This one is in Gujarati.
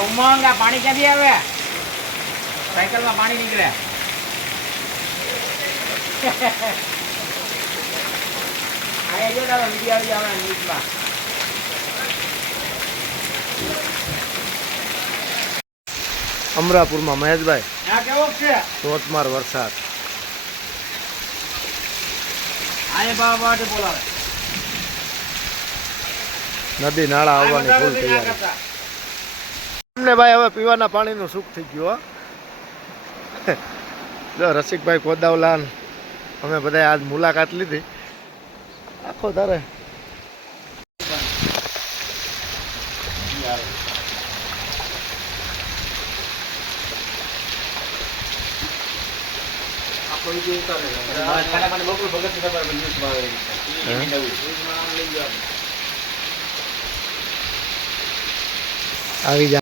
ઉમંગ આ પાણી ક્યાંથી આવે? સાયકલમાં પાણી નીકળે. અહીંયા જો તારો વીડિયો આવી જવાનો ન્યૂઝમાં. અમરાપુરમાં મહેશભાઈ આ કેવો છે? ધોધમાર વરસાદ. બોલાવે. નદી નાળા આવવાની ફૂલ તૈયારી અમને ભાઈ હવે પીવાના પાણીનું સુખ થઈ ગયું હો. જો રસિકભાઈ કોદાવલાન અમે બધા આજ મુલાકાત લીધી. આખો તારે. આવી જા